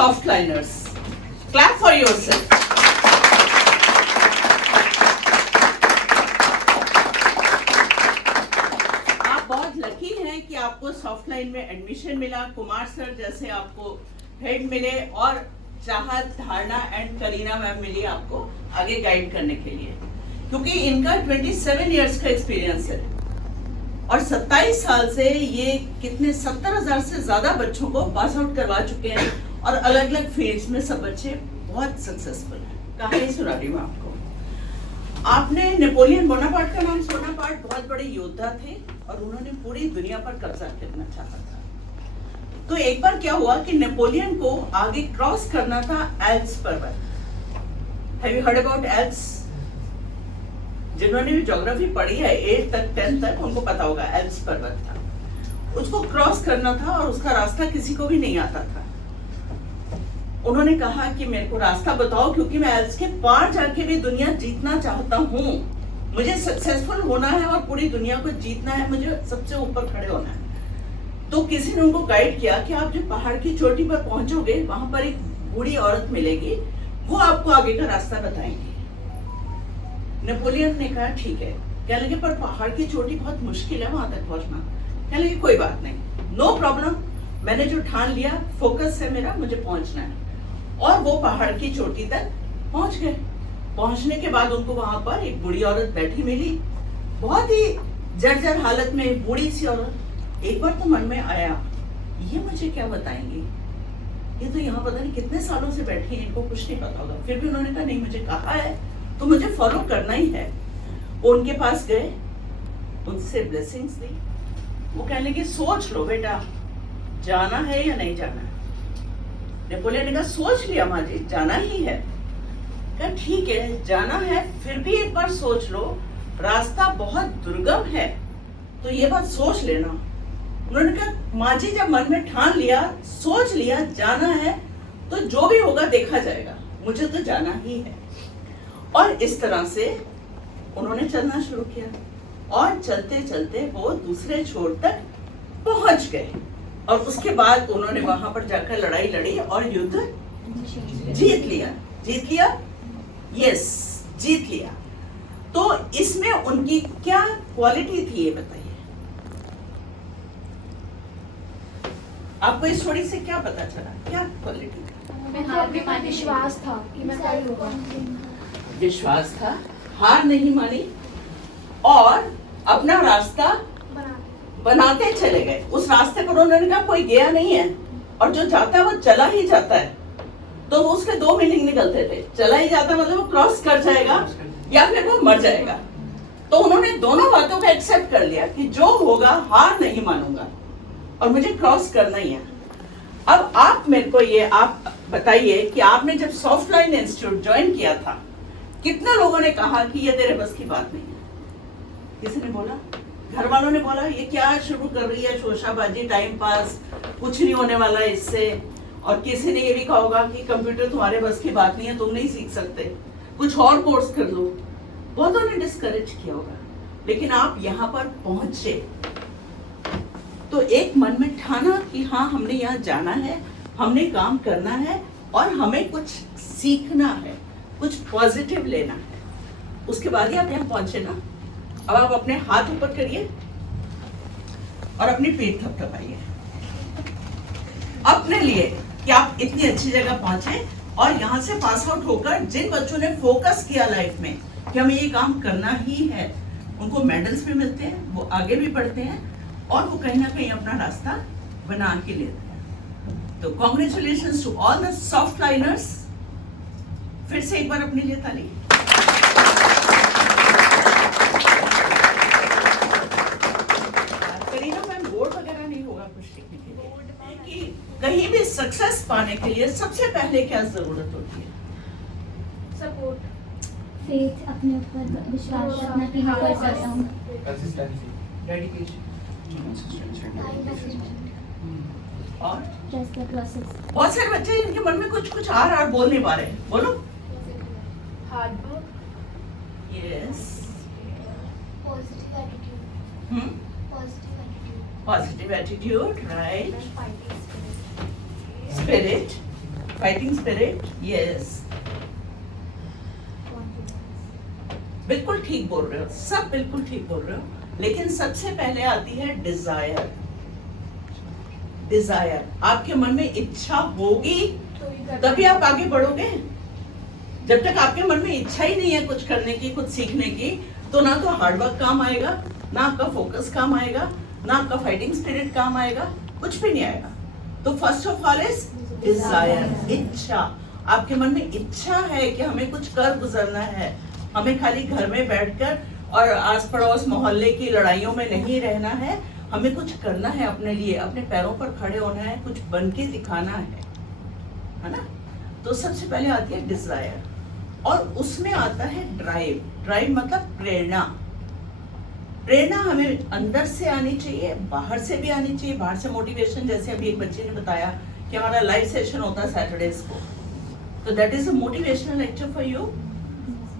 soft liners. Clap for yourself. आप बहुत lucky हैं कि आपको सॉफ्ट लाइन में एडमिशन मिला, कुमार सर जैसे आपको हेड मिले और चाहत, धारणा एंड करीना मैम मिली आपको आगे गाइड करने के लिए, क्योंकि इनका 27 इयर्स का एक्सपीरियंस है और 27 साल से ये कितने 70,000 से ज्यादा बच्चों को पास आउट करवा चुके हैं और अलग अलग फील्ड्स में सब बच्चे बहुत सक्सेसफुल हैं। कहानी सुना रही हूँ आपको। आपने नेपोलियन बोनापार्ट का नाम सुना। पार्ट बहुत बड़े योद्धा थे और उन्होंने पूरी दुनिया पर कब्जा करना चाहा था। तो एक बार क्या हुआ कि नेपोलियन को आगे क्रॉस करना था एल्प्स पर्वत। Have you heard about Alps? जिन्होंने भी ज्योग्राफी पढ़ी है 8 तक 10 तक उनको पता होगा एल्प्स पर्वत था। उसको क्रॉस करना था और उसका रास्ता किसी को भी नहीं आता था। उन्होंने कहा कि मेरे को रास्ता बताओ, क्योंकि मैं एल्प्स के पार जाके भी दुनिया जीतना चाहता हूँ। मुझे सक्सेसफुल होना है और पूरी दुनिया को जीतना है, मुझे सबसे ऊपर खड़े होना है। तो किसी ने उनको गाइड किया कि आप जो पहाड़ की चोटी पर पहुंचोगे वहां पर एक बूढ़ी औरत मिलेगी, वो आपको आगे का रास्ता बताएंगी। नेपोलियन ने कहा ठीक है। कहने लगे पर पहाड़ की चोटी बहुत मुश्किल है वहां तक पहुंचना। कहने लगे कोई बात नहीं, नो प्रॉब्लम, मैंने जो ठान लिया, फोकस है मेरा, मुझे पहुंचना है। और वो पहाड़ की चोटी तक पहुंच गए। पहुंचने के बाद उनको वहां पर एक बूढ़ी औरत बैठी मिली, बहुत ही जर्जर हालत में बूढ़ी सी औरत। एक बार तो मन में आया ये मुझे क्या बताएंगी, ये तो यहाँ पता नहीं कितने सालों से बैठी है, इनको कुछ नहीं पता होगा। फिर भी उन्होंने कहा नहीं, मुझे कहा है तो मुझे फॉलो करना ही है। वो उनके पास गए, उनसे ब्लेसिंग्स ली। वो कहने लगे सोच लो बेटा, जाना है या नहीं जाना है। नेपोलियन ने कहा सोच लिया माँ जी, जाना ही है। कहा ठीक है जाना है, फिर भी एक बार सोच लो, रास्ता बहुत दुर्गम है, तो ये बात सोच लेना। उन्होंने कहा माँ जी जब मन में ठान लिया, सोच लिया, जाना है, तो जो भी होगा देखा जाएगा, मुझे तो जाना ही है। और इस तरह से उन्होंने चलना शुरू किया और चलते चलते वो दूसरे छोर तक पहुंच गए। और उसके बाद उन्होंने वहां पर जाकर लड़ाई लड़ी और युद्ध जीत लिया। जीत लिया, यस, जीत लिया। तो इसमें उनकी क्या क्वालिटी थी ये बताइए। आपको इस स्टोरी से क्या पता चला, क्या क्वालिटी थी? विश्वास था कि मैं कर लूंगा। विश्वास था, हार नहीं मानी और अपना रास्ता बनाते चले गए। उस रास्ते पर उन्होंने कहा कोई गया नहीं है और जो जाता है वो चला ही जाता है। तो उसके 2 मीनिंग निकलते थे, चला ही जाता मतलब वो क्रॉस कर जाएगा या फिर वो मर जाएगा। तो उन्होंने दोनों बातों को एक्सेप्ट कर लिया कि जो होगा हार नहीं मानूंगा और मुझे क्रॉस करना ही है। अब आप मेरे को ये आप बताइए कि आपने जब सॉफ्ट लाइन इंस्टीट्यूट ज्वाइन किया था, कितने लोगों ने कहा कि ये तेरे बस की बात नहीं है? किसी ने बोला? घर वालों ने बोला ये क्या शुरू कर रही है, शोशाबाजी, टाइम पास, कुछ नहीं होने वाला इससे। और किसी ने ये भी कहा होगा कि कंप्यूटर तुम्हारे बस की बात नहीं है, तुम नहीं सीख सकते, कुछ और कोर्स कर लो। बहुतों ने डिस्करेज किया होगा, लेकिन आप यहाँ पर पहुंचे तो एक मन में ठाना कि हाँ हमने यहाँ जाना है, हमने काम करना है और हमें कुछ सीखना है, कुछ पॉजिटिव लेना है। उसके बाद ही आप यहाँ पहुंचे ना। अब आप अपने हाथ ऊपर करिए और अपनी पीठ थपथपाइए अपने लिए कि आप इतनी अच्छी जगह पहुंचे। और यहाँ से पास आउट होकर जिन बच्चों ने फोकस किया लाइफ में कि हमें ये काम करना ही है, उनको मेडल्स भी मिलते हैं, वो आगे भी बढ़ते हैं और वो कहीं ना कहीं अपना रास्ता बना के लेते हैं। तो congratulations to all the soft liners. फिर से एक बार अपने लिए ताली। कहीं भी सक्सेस पाने के लिए सबसे पहले क्या जरूरत होती है? सपोर्ट, फेथ, अपने ऊपर विश्वास रखना कि मैं कर सकता हूँ। कंसिस्टेंसी, डेडिकेशन और ट्रस्ट द प्रोसेस। बहुत सारे बच्चे इनके मन में कुछ आ रहा और बोल नहीं पा रहे, बोलो। Hard work, yes, positive attitude, positive attitude, positive attitude, right, fighting spirit, fighting spirit, yes, बिल्कुल ठीक बोल रहे हो, सब बिल्कुल ठीक बोल रहे हो, लेकिन सबसे पहले आती है डिजायर। डिजायर, आपके मन में इच्छा होगी तो ही कर तभी आप आगे बढ़ोगे। जब तक आपके मन में इच्छा ही नहीं है कुछ करने की, कुछ सीखने की, तो ना तो हार्डवर्क काम आएगा, ना आपका फोकस काम आएगा, ना आपका फाइटिंग स्पिरिट काम आएगा, कुछ भी नहीं आएगा। तो first of all is desire, इच्छा। आपके मन में इच्छा है कि हमें कुछ कर गुजरना है, हमें खाली घर में बैठकर और आस पड़ोस मोहल्ले की लड़ाइयों में नहीं रहना है, हमें कुछ करना है अपने लिए, अपने पैरों पर खड़े होना है, कुछ बन के दिखाना है ना। तो सबसे पहले आती है डिजायर, और उसमें आता है ड्राइव। ड्राइव मतलब प्रेरणा। प्रेरणा हमें अंदर से आनी चाहिए, बाहर से भी आनी चाहिए। बाहर से मोटिवेशन, जैसे अभी एक बच्चे ने बताया कि हमारा लाइव सेशन होता है सैटरडेज को, तो that is a motivational lecture for you.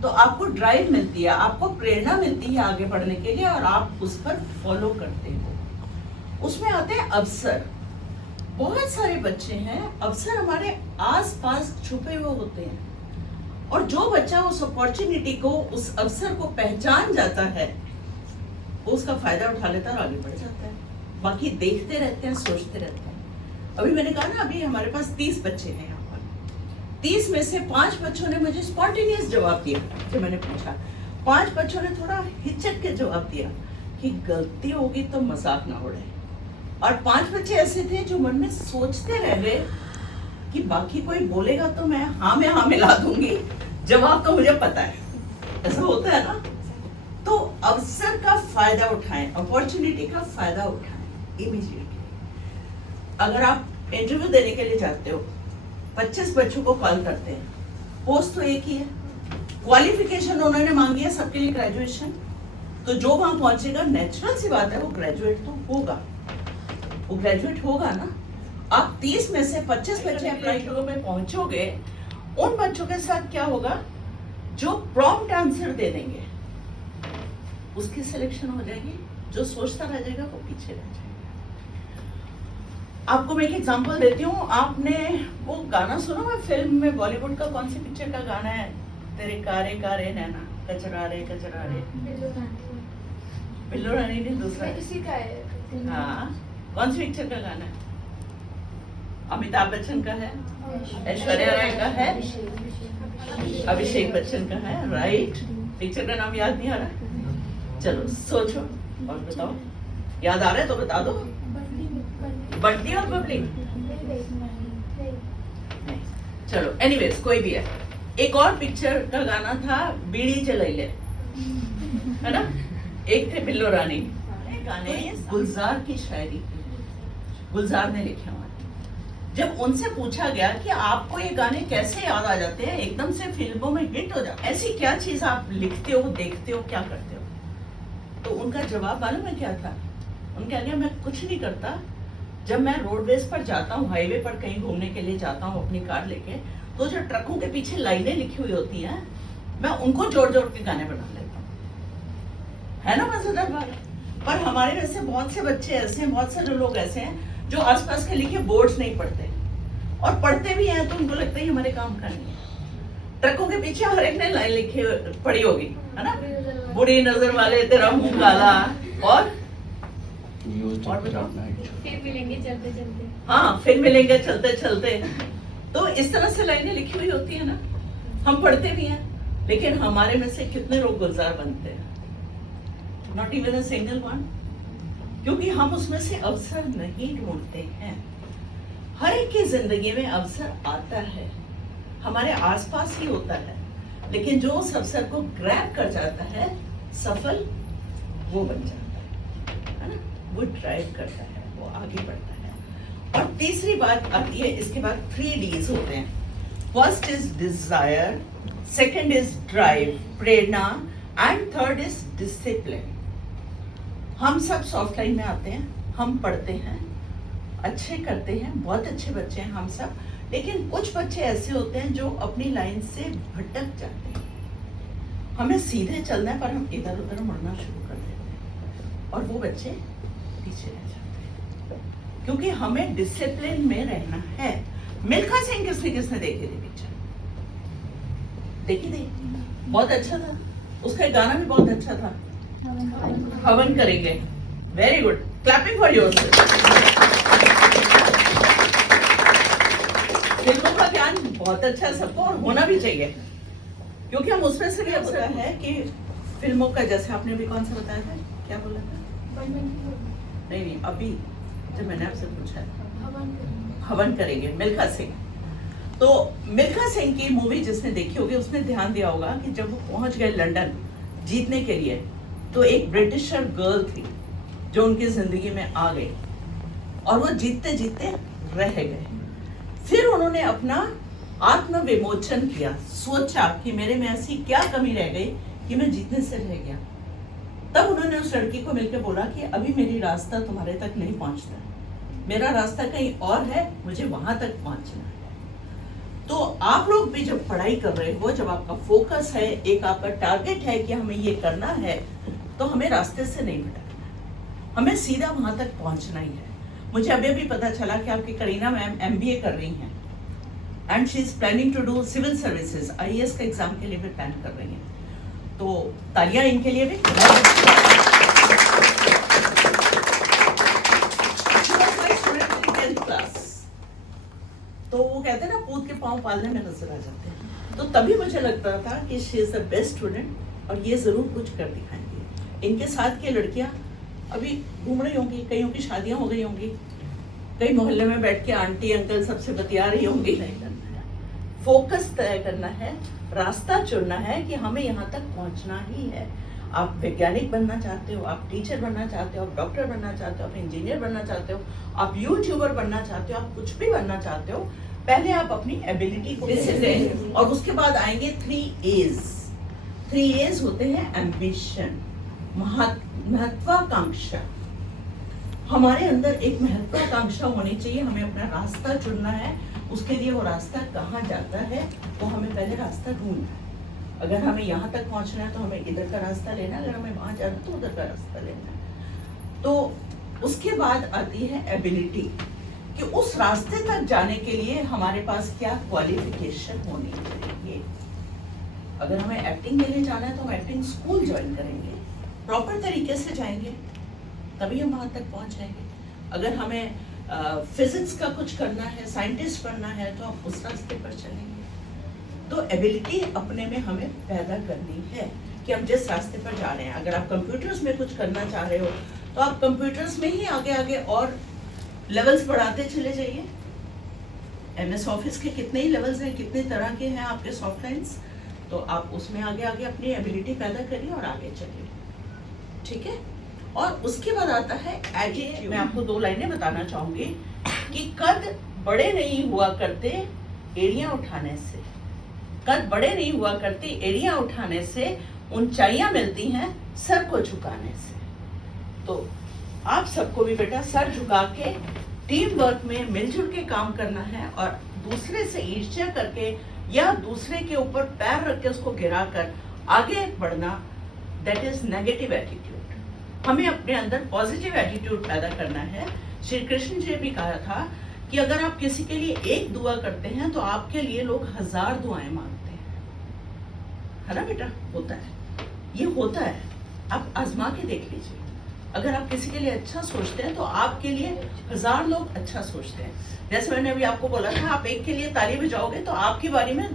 तो आपको ड्राइव मिलती है, आपको प्रेरणा मिलती है आगे बढ़ने के लिए, और आप उस पर फॉलो करते हो। उसमें आते हैं अवसर। बहुत सारे बच्चे हैं, अवसर हमारे आस पास छुपे हुए होते हैं, और जो बच्चा उस अपॉर्चुनिटी को, उस अवसर को पहचान जाता है, वो उसका फायदा उठा लेता है और आगे बढ़ जाता है। बाकी देखते रहते हैं, सोचते रहते हैं। अभी मैंने कहा ना, अभी हमारे पास 30 बच्चे हैं यहाँ पर, 30 में से 5 बच्चों ने मुझे स्पॉन्टेनियस जवाब दिया जो मैंने पूछा। 5 बच्चों ने थोड़ा हिचक के जवाब दिया कि गलती होगी तो मजाक ना उड़े, और 5 बच्चे ऐसे थे जो मन में सोचते रह गए कि बाकी कोई बोलेगा तो मैं हाँ में हाँ मिला दूंगी, जवाब तो मुझे पता है। ऐसा होता है ना। तो अवसर का फायदा उठाएं, अपॉर्चुनिटी का फायदा उठाएं इमीडिएटली। अगर आप इंटरव्यू देने के लिए जाते हो, 25 बच्चों को कॉल करते हैं, पोस्ट तो एक ही है, क्वालिफिकेशन उन्होंने मांगी है सबके लिए ग्रेजुएशन, तो जो वहां पहुंचेगा नेचुरल सी बात है वो ग्रेजुएट तो होगा, वो ग्रेजुएट होगा ना। आप 30 में से 25 बच्चे अप्लाई में पहुंचोगे, उन बच्चों के साथ क्या होगा, जो प्रॉम्प्ट आंसर दे देंगे उसकी सिलेक्शन हो जाएगी, जो सोचता रह जाएगा वो पीछे रह जाएगा। आपको मैं एक एग्जांपल देती हूँ। आपने वो गाना सुना है फिल्म में, बॉलीवुड का कौन सी पिक्चर का गाना है, तेरे कारे कारे नैना कचरा रे कचरा रे, बिल्लो रानी ने दूसरा, इसी का है। हाँ, कौन सी पिक्चर का गाना है? अमिताभ बच्चन का है, ऐश्वर्या राय का है, अभिषेक बच्चन का है, राइट। पिक्चर का नाम याद नहीं आ रहा, चलो सोचो और बताओ, याद आ रहा है तो बता दो। बंटी और बबली, चलो एनीवेज कोई भी है। एक और पिक्चर का गाना था, बीड़ी जलैले, है ना। एक थे बिल्लो रानी। गाने गुलजार की शायरी, गुलजार ने लिखे हुए। जब उनसे पूछा गया कि आपको ये गाने कैसे याद आ जाते हैं, एकदम से फिल्मों में हिट हो जाते, ऐसी क्या चीज आप लिखते हो, देखते हो, क्या करते हो? तो उनका जवाब मालूम है क्या था? उनके आगे, मैं कुछ नहीं करता, जब मैं रोडवेज पर जाता हूँ, हाईवे पर कहीं घूमने के लिए जाता हूँ अपनी कार लेके, तो जो ट्रकों के पीछे लाइनें लिखी हुई होती हैं, मैं उनको जोड़ जोड़ के गाने बना लेता हूँ। है ना मजेदार बात? पर हमारे वैसे बहुत से बच्चे ऐसे हैं, बहुत सारे लोग ऐसे हैं जो आसपास के लिखे बोर्ड्स नहीं पढ़ते, और पढ़ते भी हैं तो उनको लगता है हमारे काम का नहीं है। ट्रकों के पीछे हर एक ने लाइन लिखी पड़ी होगी, है ना, बुरी नजर वाले तेरा मुंह काला, और बताओ, फिर मिलेंगे चलते चलते। हाँ, फिर मिलेंगे चलते चलते। तो इस तरह से लाइनें लिखी हुई होती है ना, हम पढ़ते भी हैं, लेकिन हमारे में से कितने लोग गुलजार बनते हैं? Not even a single one, क्योंकि हम उसमें से अवसर नहीं ढूंढते हैं। हर एक की जिंदगी में अवसर आता है, हमारे आसपास ही होता है, लेकिन जो उस अवसर को ग्रैब कर जाता है, सफल वो बन जाता है ना, वो ड्राइव करता है, वो आगे बढ़ता है। और तीसरी बात आती है, इसके बाद 3 D's होते हैं। First is desire, second is drive, Prerna, and third is discipline. हम सब सॉफ्ट लाइन में आते हैं, हम पढ़ते हैं, अच्छे करते हैं, बहुत अच्छे बच्चे हैं हम सब, लेकिन कुछ बच्चे ऐसे होते हैं जो अपनी लाइन से भटक जाते हैं। हमें सीधे चलना है पर हम इधर उधर मुड़ना शुरू कर देते हैं, और वो बच्चे पीछे रह जाते हैं। क्योंकि हमें डिसिप्लिन में रहना है, मिल्खा सिंह किसने किसने देखी थी पिक्चर? देखी थी, बहुत अच्छा था, उसका एक गाना भी बहुत अच्छा था, हवन करेंगे। Very good, clapping for yourself. फिल्मों का ज्ञान बहुत अच्छा है सबको और होना भी चाहिए, क्योंकि हम उसमें से भी अवसर है कि फिल्मों का, जैसे आपने भी कौन सा बताया था, क्या बोला था? नहीं, अभी जब मैंने आपसे पूछा हवन करेंगे, मिल्खा सिंह। तो मिल्खा सिंह की मूवी जिसने देखी होगी उसने ध्यान दिया होगा कि जब वो पहुंच गए लंदन जीतने के लिए, तो एक ब्रिटिशर गर्ल थी जो उनकी जिंदगी में आ गई और वो जीतते जीतते रह गए। फिर उन्होंने अपना आत्मविमोचन किया, सोचा कि मेरे में ऐसी क्या कमी रह गई कि मैं जीतने से रह गया। तब उन्होंने उस लड़की को मिलकर बोला कि अभी मेरी रास्ता तुम्हारे तक नहीं पहुंचता, मेरा रास्ता कहीं और है, मुझे वहां तक पहुंचना है। तो आप लोग भी जब पढ़ाई कर रहे हो, जब आपका फोकस है, एक आपका टारगेट है कि हमें ये करना है, तो हमें रास्ते से नहीं भटकना, हमें सीधा वहां तक पहुंचना ही है। मुझे अभी भी पता चला कि आपकी करीना मैम MBA कर रही हैं and she is planning to do civil services, IAS का एग्जाम के लिए भी प्लान कर रही हैं, तो तालियां इनके लिए भी। तो वो कहते हैं ना, पूत के पांव पालने में नजर आ जाते हैं, तो तभी मुझे लगता था कि she is the best student और ये जरूर कुछ कर दिखाएंगी। इनके साथ की लड़कियां अभी घूम रही होंगी, कईयों की शादियां हो गई होंगी, कई मोहल्ले में बैठ के आंटी अंकल सबसे बतिया रही होंगी। फोकस तय करना है, रास्ता चुनना है कि हमें यहाँ तक पहुँचना ही है। आप वैज्ञानिक बनना चाहते हो, आप टीचर बनना चाहते हो, आप डॉक्टर बनना चाहते हो, आप इंजीनियर बनना चाहते हो, आप यूट्यूबर बनना चाहते हो, आप कुछ भी बनना चाहते हो, पहले आप अपनी एबिलिटी को देखें और उसके बाद आएंगे 3 A's। 3 A's होते हैं एम्बिशन, महत्वाकांक्षा। हमारे अंदर एक महत्वाकांक्षा होनी चाहिए, हमें अपना रास्ता चुनना है, उसके लिए वो रास्ता कहाँ जाता है, वो हमें पहले रास्ता ढूंढना है। अगर हमें यहाँ तक पहुँचना है तो हमें इधर का रास्ता लेना है, अगर हमें वहाँ जाना है तो उधर का रास्ता लेना है। तो उसके बाद आती है एबिलिटी, कि उस रास्ते तक जाने के लिए हमारे पास क्या क्वालिफिकेशन होनी चाहिए। अगर हमें एक्टिंग के लिए जाना है तो हम एक्टिंग स्कूल ज्वाइन करेंगे, प्रॉपर तरीके से जाएंगे, तभी हम वहाँ तक पहुँच जाएंगे। अगर हमें फिजिक्स का कुछ करना है, साइंटिस्ट बनना है, तो हम उस रास्ते पर चलेंगे। तो एबिलिटी अपने में हमें पैदा करनी है कि हम जिस रास्ते पर जा रहे हैं। अगर आप कंप्यूटर्स में कुछ करना चाह रहे हो तो आप कंप्यूटर्स में ही आगे आगे और लेवल्स बढ़ाते चले जाइए। MS ऑफिस के कितने ही लेवल्स हैं, कितने तरह के हैं आपके सॉफ्टलाइंस, तो आप उसमें आगे आगे अपनी एबिलिटी पैदा करिए और आगे चलिए, ठीक है। और उसके बाद आता है एटीट्यूड। मैं आपको 2 लाइनें बताना चाहूंगी कि कद बड़े नहीं हुआ करते एड़ियां उठाने से, कद बड़े नहीं हुआ करती एड़ियां उठाने से, ऊंचाइयां मिलती हैं सर को झुकाने से। तो आप सबको भी बेटा सर झुका के टीम वर्क में मिलजुल के काम करना है और दूसरे से ईर्ष्या करके या दूसरे के ऊपर पैर रख के उसको गिराकर आगे बढ़ना, दैट इज नेगेटिव एटीट्यूड। हमें अपने अंदर पॉजिटिव एटीट्यूड पैदा करना है। श्री कृष्ण जी ने भी कहा था कि अगर आप किसी के लिए एक दुआ करते हैं तो आपके लिए लोग 1000 दुआएं मांगते हैं, है ना बेटा? होता है, ये होता है, आप आजमा के देख लीजिए। अगर आप किसी के लिए अच्छा सोचते हैं तो आपके लिए 1000 लोग अच्छा सोचते हैं। जैसे मैंने अभी आपको बोला था, आप एक के लिए ताली बजाओगे तो आपकी बारी में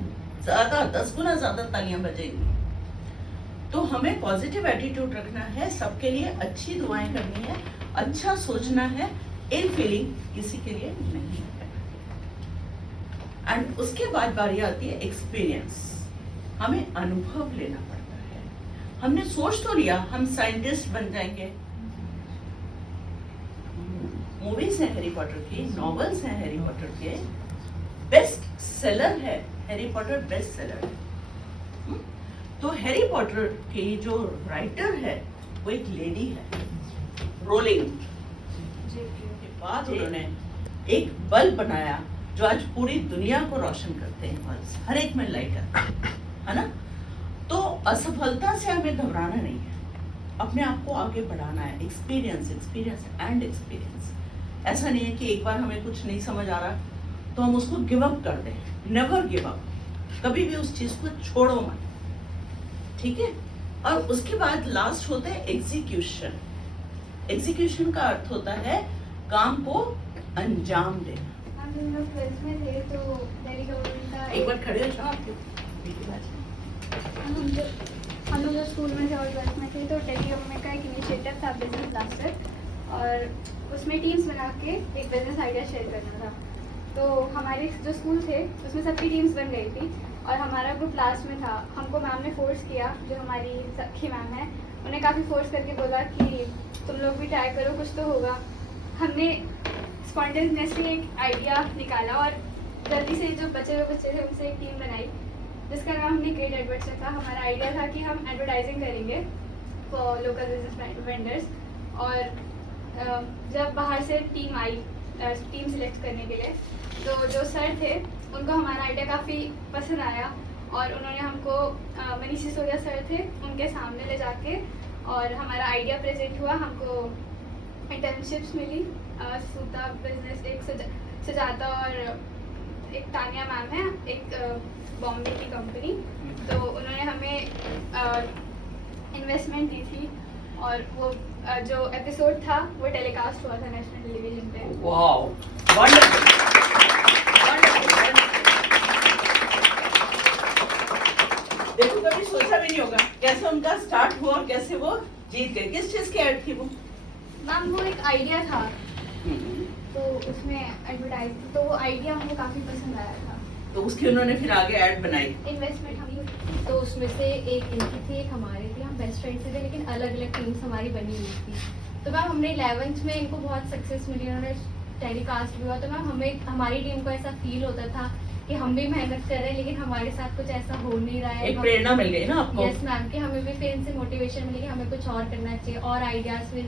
ज्यादा 10 गुना ज्यादा तालियां बजेंगी। तो हमें पॉजिटिव एटीट्यूड रखना है, सबके लिए अच्छी दुआएं करनी है, अच्छा सोचना है, इल फीलिंग किसी के लिए नहीं है। एंड उसके बाद बारी आती है एक्सपीरियंस। हमें अनुभव लेना पड़ता है। हमने सोच तो लिया हम साइंटिस्ट बन जाएंगे, मूवीज हैं हैरी पॉटर की, नॉवेल्स हैं हैरी पॉटर के, बेस्ट सेलर है हैरी पॉटर, बेस्ट सेलर है। तो हैरी पॉटर की जो राइटर है वो एक लेडी है, रोलिंग। के बाद उन्होंने एक बल्ब बनाया जो आज पूरी दुनिया को रोशन करते हैं, बल्ब हर एक में लाइट है ना। तो असफलता से हमें घबराना नहीं है, अपने आप को आगे बढ़ाना है। Experience, experience and experience. ऐसा नहीं है कि एक बार हमें कुछ नहीं समझ आ रहा तो हम उसको गिव अप कर दें। नेवर गिव अप, कभी भी उस चीज को छोड़ो मत, ठीक है। और उसके बाद लास्ट होता है एग्जीक्यूशन। एग्जीक्यूशन का अर्थ होता है काम को अंजाम देना। हम लोग 12th में थे तो दिल्ली गवर्नमेंट का एक बार खड़े हो जाओ आपके हम लोग जब स्कूल में थे और 12th में थे तो दिल्ली गवर्नमेंट का एक इनिशिएटिव था बिजनेस ब्लास्टर, और उसमें टीम्स बना के एक बिजनेस आइडिया शेयर करना था। तो हमारे जो स्कूल थे उसमें सबकी टीम्स बन गई थी और हमारा ग्रुप लास्ट में था। हमको मैम ने फोर्स किया, जो हमारी सखी मैम है, उन्हें काफ़ी फोर्स करके बोला कि तुम लोग भी ट्राई करो, कुछ तो होगा। हमने स्पॉन्टेनियसली एक आइडिया निकाला और जल्दी से जो बचे हुए बच्चे थे उनसे एक टीम बनाई जिसका नाम हमने ग्रेट एडवर्ट्स रखा। हमारा आइडिया था कि हम एडवर्टाइजिंग करेंगे फॉर लोकल बिजनेस वेंडर्स। और जब बाहर से टीम आई टीम सिलेक्ट करने के लिए, तो जो सर थे उनको हमारा आइडिया काफ़ी पसंद आया और उन्होंने हमको मनीष सिसोदिया सर थे उनके सामने ले जाके और हमारा आइडिया प्रेजेंट हुआ। हमको इंटर्नशिप्स मिली, सूता बिजनेस, एक सुजाता और एक तानिया मैम है, एक बॉम्बे की कंपनी, तो उन्होंने हमें इन्वेस्टमेंट दी थी और वो जो एपिसोड था वो टेलीकास्ट हुआ था नेशनल टेलीविजन पे। Wow, wonderful. देखो कभी सोचा भी नहीं होगा कैसे उनका स्टार्ट हुआ और कैसे वो जीत गए। किस चीज की ऐड थी वो? मैम वो एक आइडिया था तो उसमें एडवर्टाइज, तो वो आइडिया हमको काफ़ी पसंद आया था। तो उसकी उन्होंने फिर आगे ऐड बनाई। इन्वेस्टमेंट हम तो उसमें से एक इनकी थी, एक हमारी थी। हम बेस्ट फ्रेंड्स थे लेकिन अलग अलग टीम्स हमारी बनी हुई थी। तो मैम हमने 11th में इनको बहुत सक्सेस मिली, उन्होंने टेलीकास्ट भी हुआ। तो मैम हमें हमारी टीम को ऐसा फील होता था कि हम भी मेहनत कर रहे हैं लेकिन हमारे साथ कुछ ऐसा हो नहीं रहा है। एक प्रेरणा मिल गई ना आपको? यस मैम, कि हमें भी फिर इनसे मोटिवेशन मिली कि हमें कुछ और करना चाहिए और आइडियाज़। फिर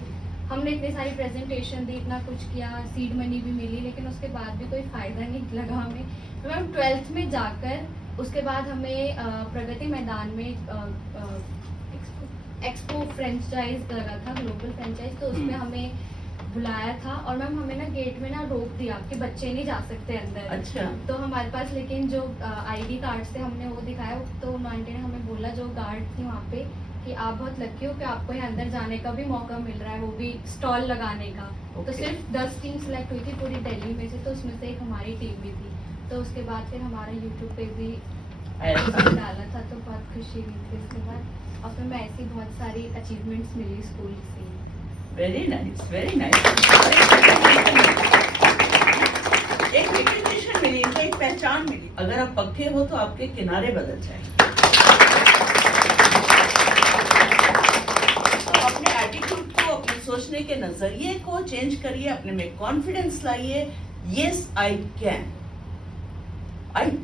हमने इतनी सारी प्रेजेंटेशन दी, इतना कुछ किया, सीड मनी भी मिली, लेकिन उसके बाद भी कोई फ़ायदा नहीं लगा हमें। तो मैम 12th में जाकर उसके बाद हमें प्रगति मैदान में एक्सपो फ्रेंचाइज लगा था, ग्लोबल फ्रेंचाइज, तो उसमें हमें बुलाया था और मैम हमें ना गेट में ना रोक दिया कि बच्चे नहीं जा सकते अंदर। अच्छा। तो हमारे पास लेकिन जो आईडी कार्ड से हमने वो दिखाया, तो आंटी ने हमें बोला, जो गार्ड थी वहाँ पे, कि आप बहुत लकी हो कि आपको यहाँ अंदर जाने का भी मौका मिल रहा है, वो भी स्टॉल लगाने का। तो सिर्फ 10 टीम सेलेक्ट हुई थी पूरी दिल्ली में से, तो उसमें से एक हमारी टीम भी थी। तो उसके बाद फिर हमारा यूट्यूब पे भी डाला था, तो बहुत खुशी हुई थी उसके बाद। और फिर मैं ऐसी बहुत सारी अचीवमेंट्स मिली स्कूल से। Very nice, very nice. एक रिकग्निशन मिली, इनको एक पहचान मिली। अगर आप पक्के हो तो आपके किनारे बदल जाएंगे। अपने एटीट्यूड को, अपने सोचने के नजरिए को चेंज करिए, अपने में कॉन्फिडेंस लाइए। Yes I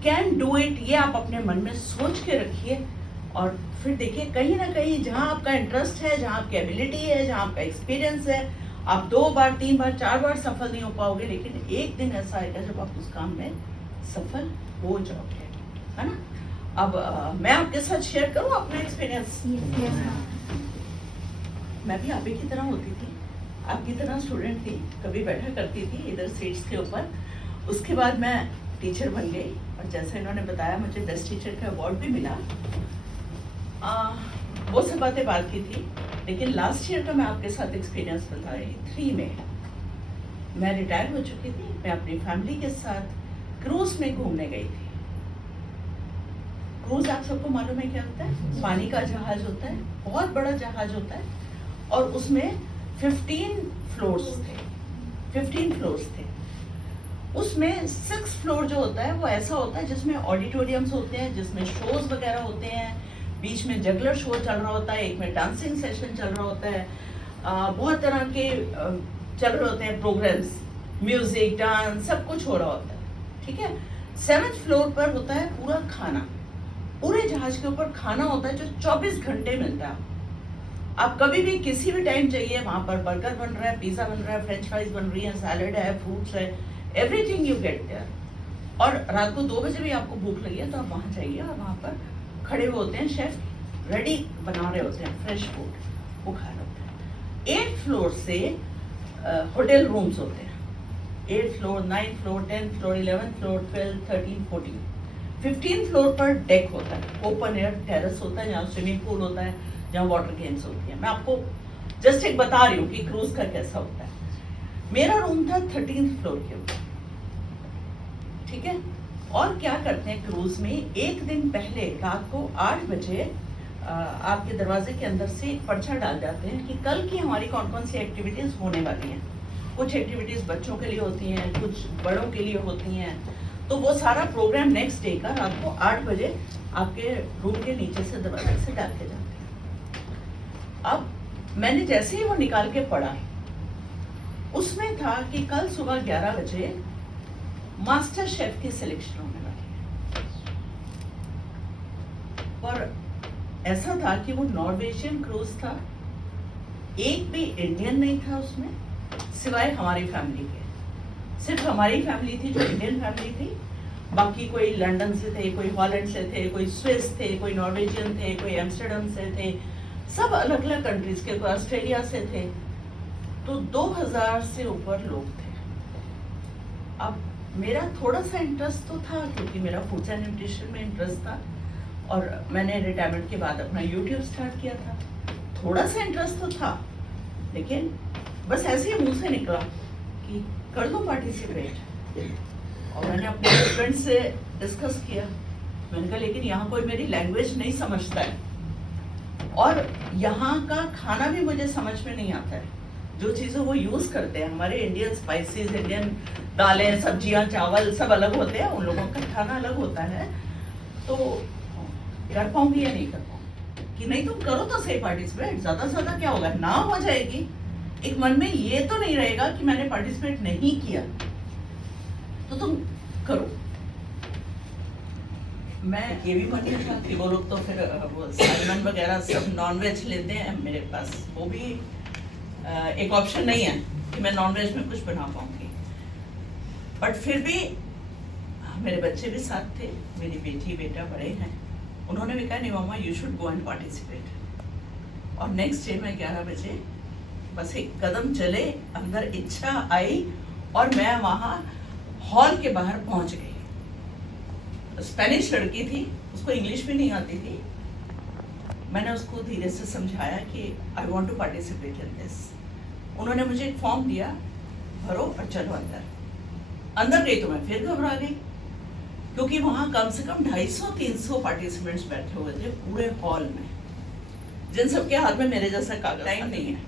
can do it, ये आप अपने मन में सोच के रखिए। और फिर देखिए कहीं ना कहीं जहाँ आपका इंटरेस्ट है, जहाँ आपकी एबिलिटी है, जहाँ आपका एक्सपीरियंस है, आप 2 बार 3 बार 4 बार सफल नहीं हो पाओगे, लेकिन एक दिन ऐसा आएगा जब आप उस काम में सफल हो जाओगे, है ना। अब मैं आपके साथ शेयर करूँ अपना एक्सपीरियंस। मैं भी आप ही की तरह होती थी, आपकी तरह स्टूडेंट थी, कभी बैठा करती थी इधर सीट्स के ऊपर। उसके बाद मैं टीचर बन गई और जैसे इन्होंने बताया मुझे बेस्ट टीचर का अवार्ड भी मिला। वो सब बातें बात की थी, लेकिन लास्ट ईयर का मैं आपके साथ एक्सपीरियंस बता रही। 3 में मैं रिटायर हो चुकी थी। मैं अपनी फैमिली के साथ क्रूज में घूमने गई थी। क्रूज आप सबको मालूम है क्या होता है? पानी का जहाज होता है, बहुत बड़ा जहाज होता है और उसमें 15 फ्लोर्स थे। 15 फ्लोर्स थे। उसमें 6 फ्लोर जो होता है वो ऐसा होता है जिसमें ऑडिटोरियम्स होते हैं, जिसमें शोज वगैरह होते हैं, बीच में जगलर शो चल रहा होता है, एक में डांसिंग सेशन चल रहा होता है, बहुत तरह के चल रहे होते हैं प्रोग्राम्स, म्यूजिक, डांस, सब कुछ हो रहा होता है, ठीक है। 7th फ्लोर पर होता है पूरा खाना। पूरे जहाज के ऊपर खाना होता है जो 24 घंटे मिलता है। आप कभी भी किसी भी टाइम जाइए, वहां पर बर्गर बन रहा है, पिज्जा बन रहा है, फ्रेंच फ्राइज बन रही है, सैलड है, फ्रूट्स है, एवरीथिंग यू गेट देयर। और रात को 2 बजे भी आपको भूख लगी है तो आप वहां जाइए और वहां पर खड़े हुए होते हैं शेफ, रेडी बना रहे होते हैं फ्रेश फूड, वो खा रहे होते हैं। 8th फ्लोर से होटल रूम्स होते हैं। 8th floor, 9th floor, 10th floor, 11th floor, 12th, 13th, 14th, 15th floor पर डेक होता है, ओपन एयर टेरेस होता है, जहाँ स्विमिंग पूल होता है, जहाँ वाटर गेम्स होती है। मैं आपको जस्ट एक बता रही हूँ कि क्रूज का कैसा होता है। मेरा रूम था 13th फ्लोर के ऊपर, ठीक है। और क्या करते हैं क्रूज में, एक दिन पहले रात को 8 बजे आपके दरवाजे के अंदर से एक पर्चा डाल जाते हैं कि कल की हमारी कौन कौन सी एक्टिविटीज होने वाली हैं। कुछ एक्टिविटीज बच्चों के लिए होती हैं, कुछ बड़ों के लिए होती हैं। तो वो सारा प्रोग्राम नेक्स्ट डे का रात को 8 बजे आपके रूम के नीचे से दरवाजे से डाल के जाते हैं। अब मैंने जैसे ही वो निकाल के पढ़ा, उसमें था कि कल सुबह 11 बजे मास्टर शेफ की सिलेक्शन होने वाली है। और ऐसा था कि वो नॉर्वेजियन क्रूज था, एक भी इंडियन नहीं था उसमें, सिवाय हमारी फैमिली के। सिर्फ हमारी फैमिली थी जो इंडियन फैमिली थी, बाकी कोई लंदन से थे, कोई हॉलैंड से थे, कोई स्विस थे, कोई नॉर्वेजियन थे, कोई एम्स्टर्डम से थे, सब अलग अलग कंट्रीज के, कोई ऑस्ट्रेलिया से थे। तो 2000 से ऊपर लोग थे। अब मेरा थोड़ा सा इंटरेस्ट तो था, क्योंकि मेरा फूड एंड न्यूट्रिशन में इंटरेस्ट था और मैंने रिटायरमेंट के बाद अपना यूट्यूब स्टार्ट किया था। थोड़ा सा इंटरेस्ट तो था, लेकिन बस ऐसे ही मुंह से निकला कि कर दो पार्टिसिपेट। और मैंने अपने हस्बैंड से डिस्कस किया, मैंने कहा लेकिन यहाँ कोई मेरी लैंग्वेज नहीं समझता है और यहाँ का खाना भी मुझे समझ में नहीं आता है। जो चीज़ें वो यूज़ करते हैं, हमारे इंडियन स्पाइसेस, इंडियन दालें, सब्जियां, चावल सब अलग होते हैं, उन लोगों का खाना अलग होता है। तो कर पाऊंगी या नहीं कर पाऊंगी, कि नहीं तुम करो तो सही पार्टिसिपेट, ज़्यादा से ज़्यादा क्या होगा, ना हो जाएगी। एक मन में ये तो नहीं रहेगा कि मैंने पार्टिसिपेट नहीं किया, तो तुम करो। मैं ये भी मन था कि वो लोग तो फिर वो सालमन वगैरह सब नॉनवेज लेते हैं, मेरे पास वो भी एक ऑप्शन नहीं है कि मैं नॉनवेज में कुछ बना पाऊंगी। बट फिर भी मेरे बच्चे भी साथ थे, मेरी बेटी बेटा बड़े हैं, उन्होंने भी कहा नहीं मामा you should go and participate. और नेक्स्ट डे मैं 11 बजे बस एक कदम चले, अंदर इच्छा आई और मैं वहाँ हॉल के बाहर पहुँच गई। स्पेनिश लड़की थी, उसको इंग्लिश भी नहीं आती थी। मैंने उसको धीरे से समझाया कि I want to participate in this. उन्होंने मुझे एक फॉर्म दिया, भरो और चलो अंदर। अंदर गई तो मैं फिर घबरा गई, क्योंकि वहाँ कम से कम 250-300 पार्टिसिपेंट्स बैठे हुए थे पूरे हॉल में, जिन सबके हाथ में मेरे जैसा कागज टाइम नहीं है।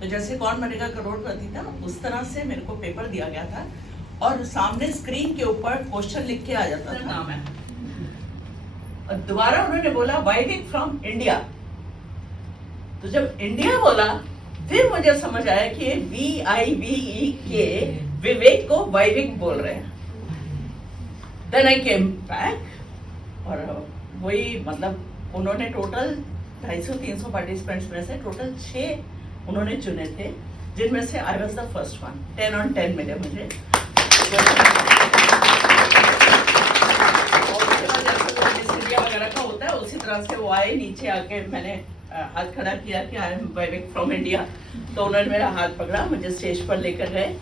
तो जैसे कौन बनेगा करोड़पति था, उस तरह से मेरे को पेपर दिया गया था और सामने स्क्रीन के ऊपर क्वेश्चन लिख के आ जाता था, नाम है। और दोबारा उन्होंने बोला वाइविक फ्रॉम इंडिया। तो जब इंडिया बोला, फिर मुझे समझ आया कि VIVEK, विवेक को वाइविक बोल रहे हैं। देन आई केम बैक और वही मतलब उन्होंने टोटल 250-300 पार्टिसिपेंट्स में से टोटल 6 उन्होंने चुने थे, जिनमें से I was the first one. 10 on 10 मिले मुझे। वगैरह का होता है उसी तरह से वो आए, नीचे आके मैंने हाथ खड़ा किया कि आई एम वाइविक फ्रॉम इंडिया। तो उन्होंने मेरा हाथ पकड़ा, मुझे स्टेज पर लेकर गए।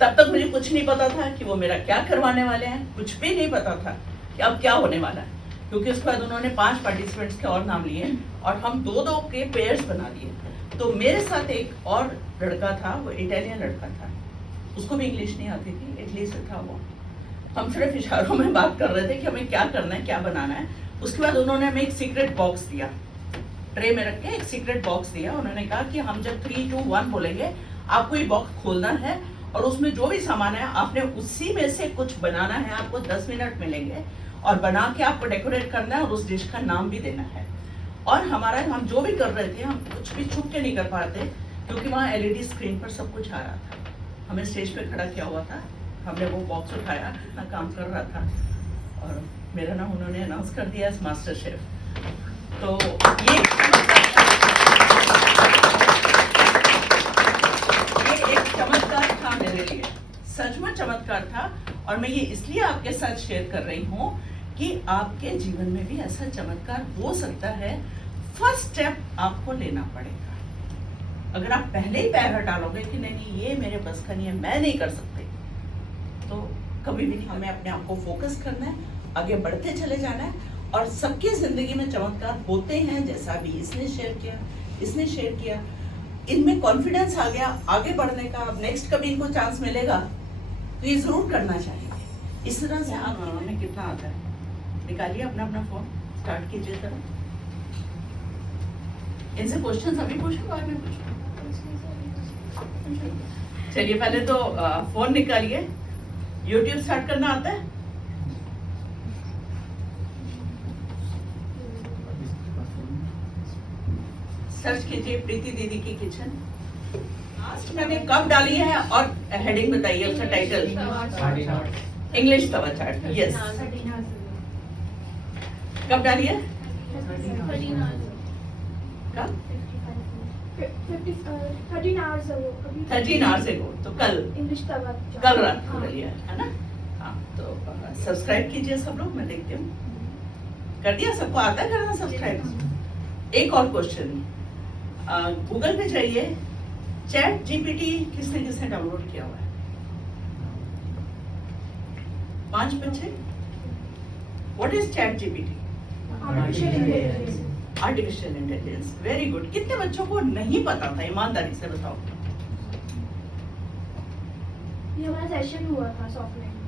तब तक मुझे कुछ नहीं पता था कि वो मेरा क्या करवाने वाले हैं, कुछ भी नहीं पता था कि अब क्या होने वाला है, क्योंकि उसके बाद उन्होंने 5 पार्टिसिपेंट्स के और नाम लिए और हम 2-2 के पेयर्स बना दिए। तो मेरे साथ एक और लड़का था, वो इटालियन लड़का था, उसको भी इंग्लिश नहीं आती थी, इटली से था वो। हम सिर्फ इशारों में बात कर रहे थे कि हमें क्या करना है, क्या बनाना है। उसके बाद उन्होंने हमें एक सीक्रेट बॉक्स दिया, ट्रे में रख के एक सीक्रेट बॉक्स दिया। उन्होंने कहा कि हम जब 3, 2, 1 बोलेंगे, आपको ये बॉक्स खोलना है और उसमें जो भी सामान है आपने उसी में से कुछ बनाना है। आपको 10 मिनट मिलेंगे और बना के आपको डेकोरेट करना है और उस डिश का नाम भी देना है। और हम जो भी कर रहे थे, हम कुछ भी छुप के नहीं कर पाते, क्योंकि वहाँ LED स्क्रीन पर सब कुछ आ रहा था। हमें स्टेज पे खड़ा किया हुआ था, हमने वो बॉक्स उठाया, अपना काम कर रहा था और मेरा नाम उन्होंने अनाउंस कर दिया एज मास्टर शेफ। तो ये एक चमत्कार था मेरे लिए, सचमुच चमत्कार था। और मैं ये इसलिए आपके साथ शेयर कर रही हूँ कि आपके जीवन में भी ऐसा चमत्कार हो सकता है। फर्स्ट स्टेप आपको लेना पड़ेगा। अगर आप पहले ही पैर हटा लोगे कि नहीं ये मेरे बस का नहीं है, मैं नहीं कर सकते, कभी भी नहीं। हमें अपने आप को फोकस करना है, आगे बढ़ते चले जाना है, और सबकी जिंदगी में चमत्कार होते हैं, जैसा अभी इसने शेयर किया, इनमें कॉन्फिडेंस आ गया आगे बढ़ने का। अब नेक्स्ट कभी इनको चांस मिलेगा तो ये जरूर करना चाहिए। इस तरह से आप हमें कितना आता है, निकालिए अपना अपना फोन, स्टार्ट कीजिए जरा। इनसे क्वेश्चन अभी पूछो, बाद में पूछो। चलिए पहले तो फोन निकालिए। यूट्यूब स्टार्ट करना आता है? सर्च कीजिए प्रीति दीदी की किचन। लास्ट मैंने कब डाली है और हेडिंग बताइए, उसका टाइटल इंग्लिश तवा चाट। यस, कब डाली है? कब? 13 hours ago. 13 आवर्स एगो, तो कल English तवा चाट। कल रात को डाली है ना? हाँ, तो सब्सक्राइब कीजिए सब लोग, मैं देखती हूँ। कर दिया? सबको आता है करना सब्सक्राइब? एक और क्वेश्चन, गूगल पे जाइए, चैट जीपीटी किसने किसने डाउनलोड किया हुआ है? 5 बच्चे। What is chat GPT? Artificial intelligence. Very good. कितने बच्चों को नहीं पता था, ईमानदारी से बताओ? ये हमारा सेशन हुआ था सॉफ्टवेयर में,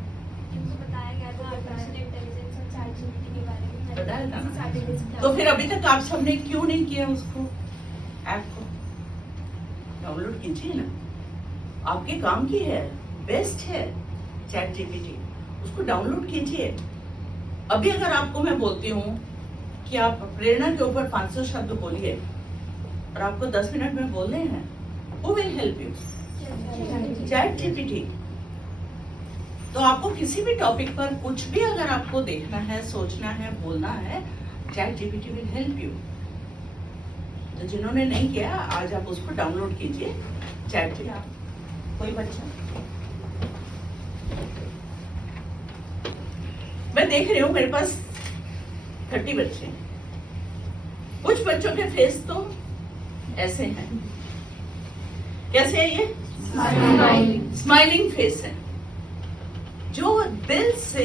जिसमें बताया गया था आर्टिफिशियल इंटेलिजेंस और चैट जीपीटी के बारे में। बताया था ना? तो फिर अभी तक आप सबने क्यों नहीं किया उसको, ऐप को? डाउनलोड कीजिए ना, आपके काम की है, बेस्ट है चैट जीपीटी, उसको डाउनलोड कीजिए। अभी अगर आपको मैं बोलती हूँ कि आप प्रेरणा के ऊपर 500 शब्द बोलिए और आपको 10 मिनट में बोलने हैं, who will help you? Chat GPT. तो आपको किसी भी टॉपिक पर कुछ भी अगर आपको देखना है, सोचना है, बोलना है, chat GPT will help you. तो जिन्होंने नहीं किया, आज आप उसको डाउनलोड कीजिए, चैट जीपीटी। कोई बच्चा? मैं देख रही हूँ मेरे पास 30 बच्चे हैं। कुछ बच्चों के फेस तो ऐसे हैं। कैसे है ये? स्माइलिंग फेस है, जो दिल से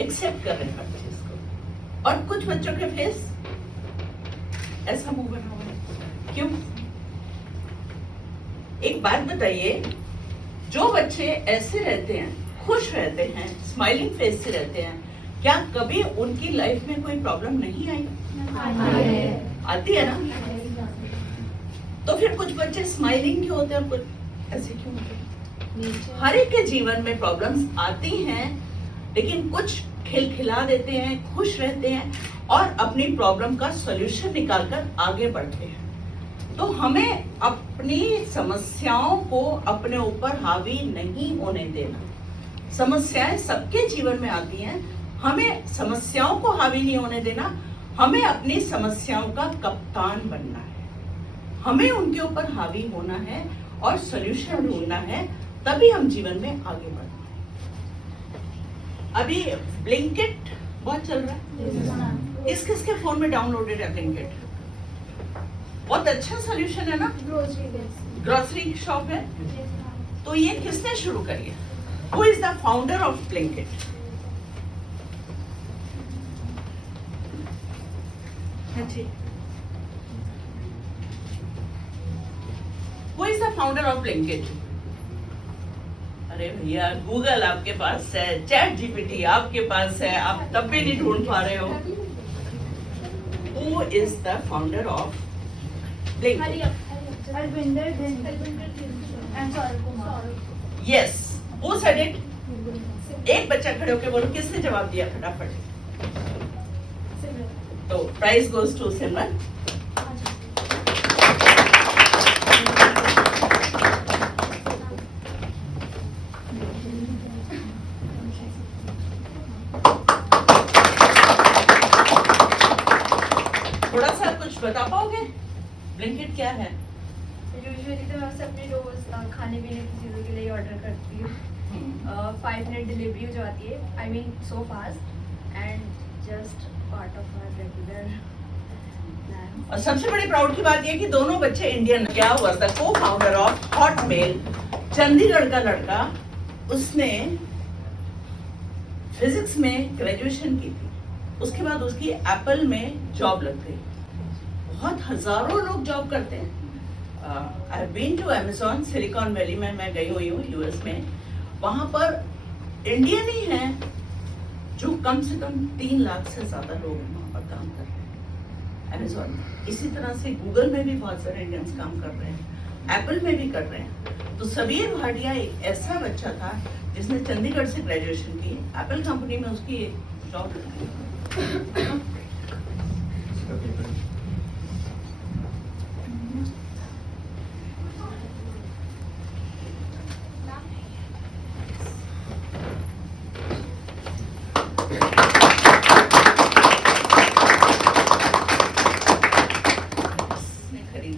एक्सेप्ट कर रहे हैं हर चीज को। और कुछ बच्चों के फेस ऐसा मुंह बना हुआ है, क्यों? एक बात बताइए, जो बच्चे ऐसे रहते हैं, खुश रहते हैं, स्माइलिंग फेस से रहते हैं, क्या कभी उनकी लाइफ में कोई प्रॉब्लम नहीं आई? आती है ना? तो फिर कुछ बच्चे स्माइलिंग क्यों होते हैं और कुछ ऐसे क्यों होते हैं? हर एक के जीवन में प्रॉब्लम्स आती हैं, लेकिन कुछ खिलखिला देते हैं, खुश रहते हैं और अपनी प्रॉब्लम का सॉल्यूशन निकालकर आगे बढ़ते हैं। तो हमें अपनी समस्याओं को अपने ऊपर हावी नहीं होने देना। समस्याएं सबके जीवन में आती हैं, हमें समस्याओं को हावी नहीं होने देना, हमें अपनी समस्याओं का कप्तान बनना है, हमें उनके ऊपर हावी होना है और सॉल्यूशन ढूंढना है, तभी हम जीवन में आगे बढ़ना है। अभी ब्लिंकिट बहुत चल रहा है, किस किस के फोन में डाउनलोडेड है ब्लिंकिट? बहुत अच्छा सॉल्यूशन है ना, ग्रोसरी शॉप है। तो ये किसने शुरू करी है? Who is the founder of Blinkit? Ji, Who is the founder of Blinkit? अरे भैया, गूगल आपके पास है, चैट जीपीटी आपके पास है, आप तब भी नहीं ढूंढ पा रहे हो। Who is the founder of Blinkit? Albinder and Saurabh Kumar. Yes. Who said it? एक बच्चा खड़े होकर बोलो, किसने जवाब दिया फटाफट? तो प्राइज गोज टू सिमरन। थोड़ा सा कुछ बता पाओगे ब्लिंकिट क्या है? यूजुअली तो मैं अपने रोज खाने पीने की चीज़ों के लिए ऑर्डर करती हूँ। 5 मिनट डिलीवरी जो आती है, I mean so fast and just part of my regular plan. और सबसे बड़ी प्राउड की बात यह कि दोनों बच्चे इंडियन। क्या हुआ था? को फाउंडर ऑफ हॉटमेल, चंडीगढ़ का लड़का, उसने फिजिक्स में ग्रेजुएशन की थी, उसके बाद उसकी एप्पल में जॉब लग गई। बहुत हजारों लोग जॉब करते हैं। I have been to Amazon, Silicon Valley में मैं गई हुई हूँ यूएस में। वहां पर इंडियन ही हैं जो कम से कम 3 लाख से ज्यादा लोग वहां पर काम कर रहे हैं अमेज़न में। इसी तरह से गूगल में भी बहुत सारे इंडियंस काम कर रहे हैं, एप्पल में भी कर रहे हैं। तो सबीर भाटिया एक ऐसा बच्चा था जिसने चंडीगढ़ से ग्रेजुएशन की, एप्पल कंपनी में उसकी जॉब लगी।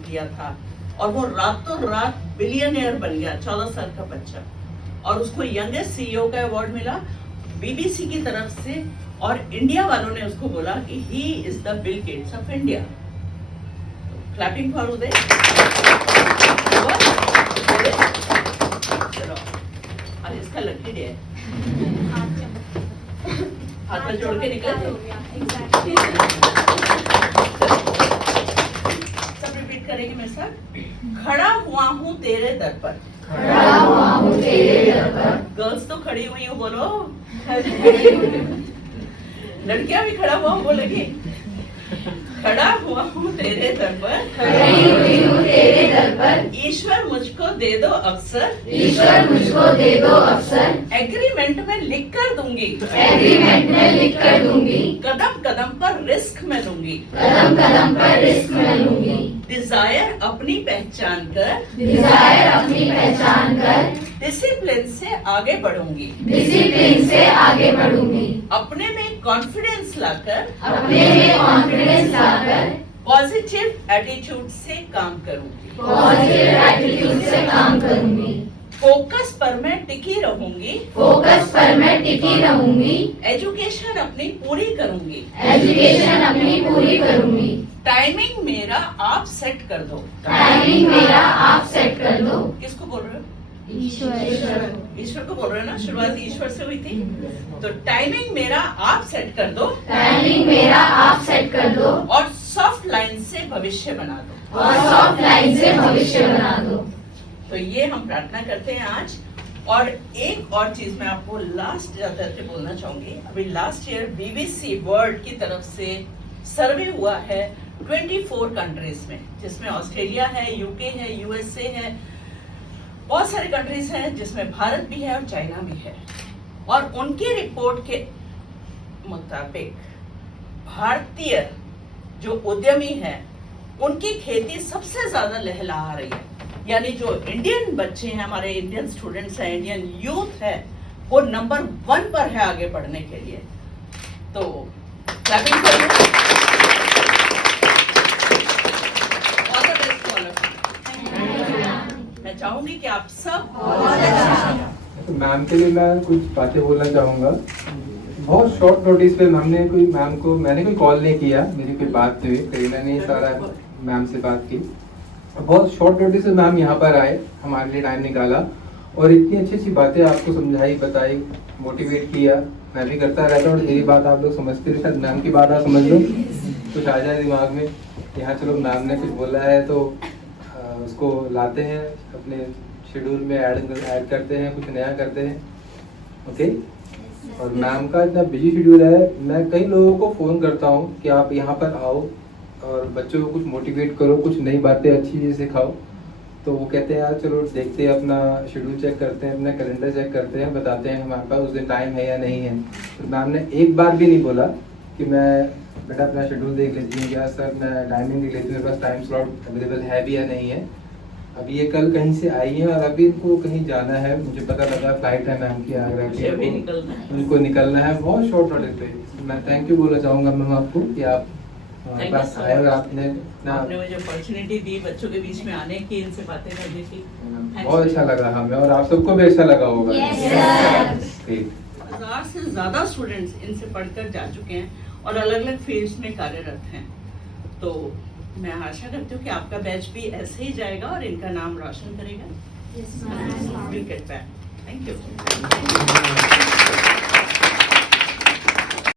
किया था और वो रातों रात बिलियनियर बन गया, 14 साल का बच्चा। और उसको यंगेस्ट सीईओ का अवार्ड मिला बीबीसी की तरफ से, और इंडिया वालों ने उसको बोला कि he is the Bill Gates of India. Clapping for Uday. चलो आज इसका लकी डे है, हाथ जोड़ के निकले। करेंगे मेरे साथ। खड़ा हुआ हूँ तेरे दर पर, खड़ा हुआ हूँ तेरे दर पर। गर्ल्स तो खड़ी हुई हो, बोलो। लड़कियां भी खड़ा हुआ हूँ बोलेगी। खड़ा हुआ हूँ तेरे दर पर, खड़ी हुई हूँ तेरे दर पर। ईश्वर मुझको दे दो अवसर, ईश्वर मुझको दे दो अवसर। एग्रीमेंट में लिख कर दूंगी, एग्रीमेंट में लिख कर दूंगी। कदम कदम पर रिस्क में लूंगी, कदम कदम पर रिस्क में लूंगी। डिजायर अपनी पहचान कर, डिजायर अपनी पहचान कर। डिसिप्लिन से आगे बढ़ूंगी, डिसिप्लिन से आगे बढ़ूंगी। अपने में कॉन्फिडेंस लाकर, अपने में कॉन्फिडेंस लाकर। पॉजिटिव एटीट्यूड से काम करूंगी, पॉजिटिव एटीट्यूड से काम करूंगी। फोकस पर मैं टिकी रहूंगी, फोकस पर मैं टिकी रहूंगी। एजुकेशन अपनी पूरी करूंगी, एजुकेशन अपनी पूरी करूंगी। टाइमिंग मेरा आप सेट कर दो, टाइमिंग मेरा आप सेट कर दो। किसको बोल रहे हो? ईश्वर, ईश्वर को बोल रहे हो ना, शुरुआत ईश्वर से हुई थी। तो टाइमिंग मेरा आप सेट कर दो, टाइमिंग मेरा आप सेट कर दो। और सॉफ्ट लाइन से भविष्य बना दो, और सॉफ्ट लाइन से भविष्य बना दो। तो ये हम प्रार्थना करते हैं आज। और एक और चीज मैं आपको लास्ट जाते बोलना चाहूंगी। अभी लास्ट ईयर बीबीसी वर्ल्ड की तरफ से सर्वे हुआ है 24 कंट्रीज में, जिसमें ऑस्ट्रेलिया है, यूके है, यूएसए है, बहुत सारे कंट्रीज हैं जिसमें भारत भी है और चाइना भी है। और उनकी रिपोर्ट के मुताबिक भारतीय जो उद्यमी है उनकी खेती सबसे ज्यादा लहलहा रही है। यानी जो इंडियन बच्चे हैं, हमारे इंडियन स्टूडेंट्स हैं, इंडियन यूथ है, वो नंबर 1 पर है आगे बढ़ने के लिए। तो क्लैपिंग करिए। मैं चाहूंगी कि आप सब तो मैम के लिए मैं कुछ बातें बोलना चाहूँगा। बहुत शॉर्ट नोटिस पे मैंने कोई कॉल नहीं किया, मेरी कोई बात नहीं हुई, करीना ने सारा मैम से बात की। बहुत शॉर्ट नोटिस पे मैम यहाँ पर आए, हमारे लिए टाइम निकाला और इतनी अच्छी अच्छी बातें आपको समझाई, बताई, मोटिवेट किया। मैं भी करता रहता हूँ, मेरी बात आप लोग समझते रहे, मैम की बात आप समझ लो, कुछ आ जाए दिमाग में। यहाँ चलो मैम ने कुछ बोला है तो उसको लाते हैं अपने शेड्यूल में, ऐड करते हैं, कुछ नया करते हैं। ओके। और मैम का इतना बिजी शेड्यूल है, मैं कई लोगों को फ़ोन करता हूँ कि आप यहाँ पर आओ और बच्चों को कुछ मोटिवेट करो, कुछ नई बातें अच्छी चीज़ें सिखाओ। तो वो कहते हैं यार चलो देखते हैं, अपना शेड्यूल चेक करते हैं, अपना कैलेंडर चेक करते हैं, बताते हैं हमारे पास उस दिन टाइम है या नहीं है। तो मैम ने एक बार भी नहीं बोला कि मैं बेटा अपना शेड्यूल देख लेती हूँ या सर मैं टाइमिंग देख लेती हूँ, मेरे पास टाइम स्लॉट अवेलेबल है भी या नहीं है। अभी ये कल कहीं से आई है और अभी इनको कहीं जाना है, मुझे पता लगा फ्लाइट है मैम की आगरा की, उनको निकलना है बहुत शॉर्ट नोटिस पे। मैं थैंक यू बोलना चाहूँगा मैम आपको कि आप हमारे पास आए और आपने मुझे अपॉर्चुनिटी दी बच्चों के बीच में आने की, इनसे बातें करने की। बहुत अच्छा लगा हमें और आप सबको भी अच्छा लगा होगा। 1000 से ज्यादा स्टूडेंट्स इनसे पढ़कर जा चुके हैं और अलग अलग फील्ड्स में कार्यरत हैं। तो मैं आशा करती हूँ कि आपका बैच भी ऐसे ही जाएगा और इनका नाम रोशन करेगा। Thank you.